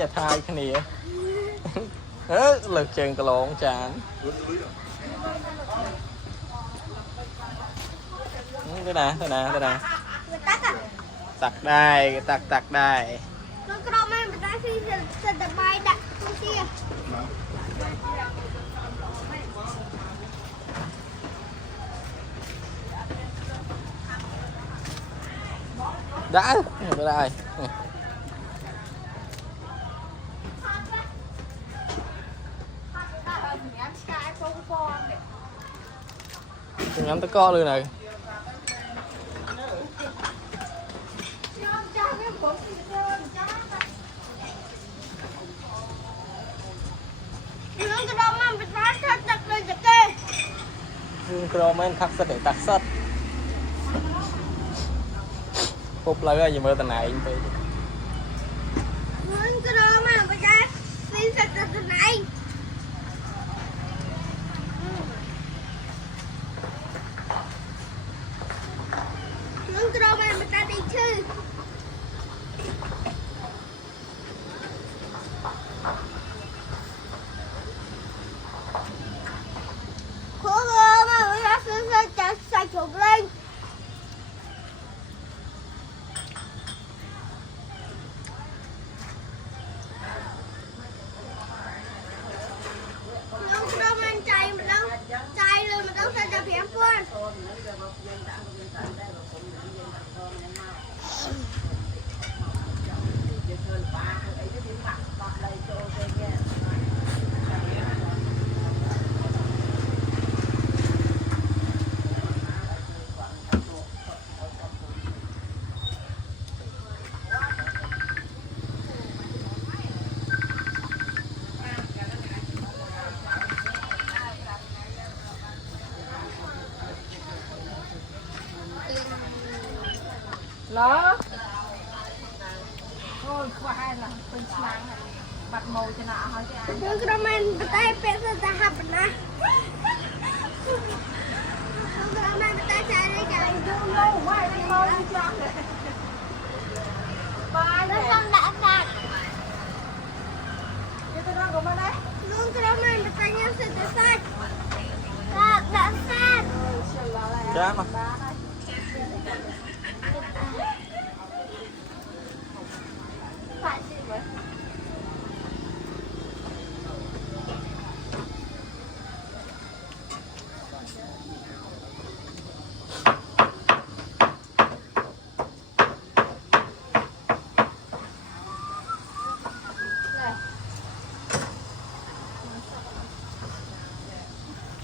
จะทายขนี้เลิกเชิงกระโหลงจานตัวนะตักได้ตักได้แล้วก็เราไม่ได้ที่จะสบายดักทุกที่ได้ไม่ได้งั้นตะก้อเลยหน่อยแล้วก็เราไม่ได้ที่จะตักเลยจะเก้ กรอมันทักเสด็จตักสัตว์ปุ๊บเลยอย่ามาแต่ไหนไปแล้วก็เราไม่ได้ที่จะตักไหนแล้วก็เราไม่ได้ที่ชื่อใส่ถุงเลยน้องเรามันใจมันต้องใจเลยมันต้องใส่จะเพียงเพื่อนเหรอโอ้ยควายล่ะเป็นช้างบัดโมชนะเขาจะน้องเรามันได้เป็นจะหับนะน้องเรามันได้ใช้ในการดูโลกว่าในโลกช้างเลยมาแล้วต้องด่ากันจะไปนั่งกับมันได้น้องเรามันได้ยังเสร็จจะใส่ด่าแซ่บจ้ามา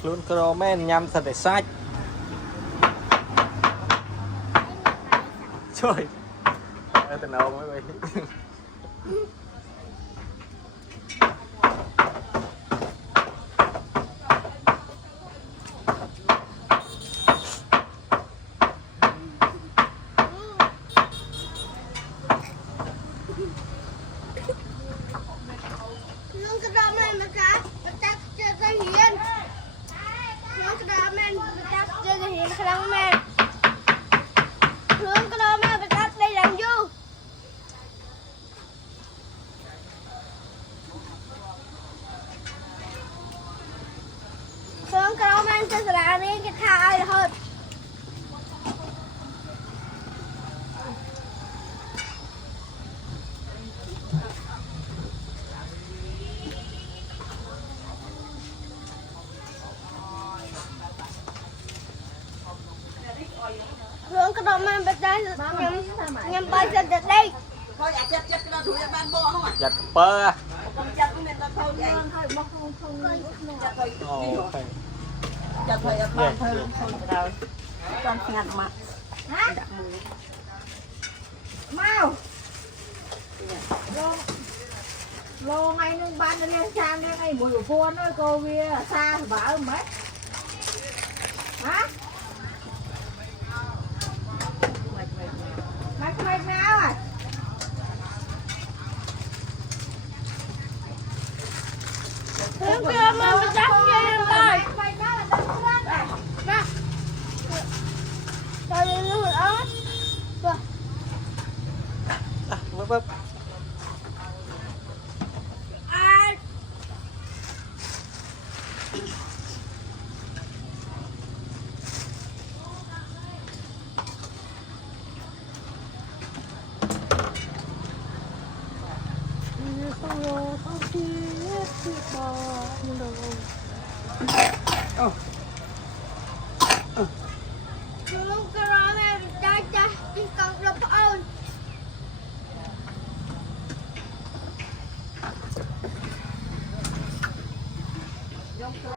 luôn cro men nhâm thật để sách trời từ nào mới vậyน้องกระดาษมันนะคะมันจะเจอกันเห็นน้องกระดาษมันจะเจอกันเห็นครั้งแม่น้องกระดาษมันจะได้ยังอยู่น้องกระดาษมันจะสลายนี้จะทายเหรอhướng cái đồ mang bên đây nhằm bay ra được đây thôi chặt cái đó đuổi ban bo không à giặt bơ chặt cái này là thôi vậy thôi bóc không chặt thôi chặt thôi ban thôi thôi đâu con ngặt mặt hả mau lô ngay nương ban nó lên sang đây ngay mùi của nó cô kia xa thì bảo mấy hả mày nào à hướng kia mà mình chắc kia rồi nè rồi đi luôn ớt vấp vấp Hướng cơ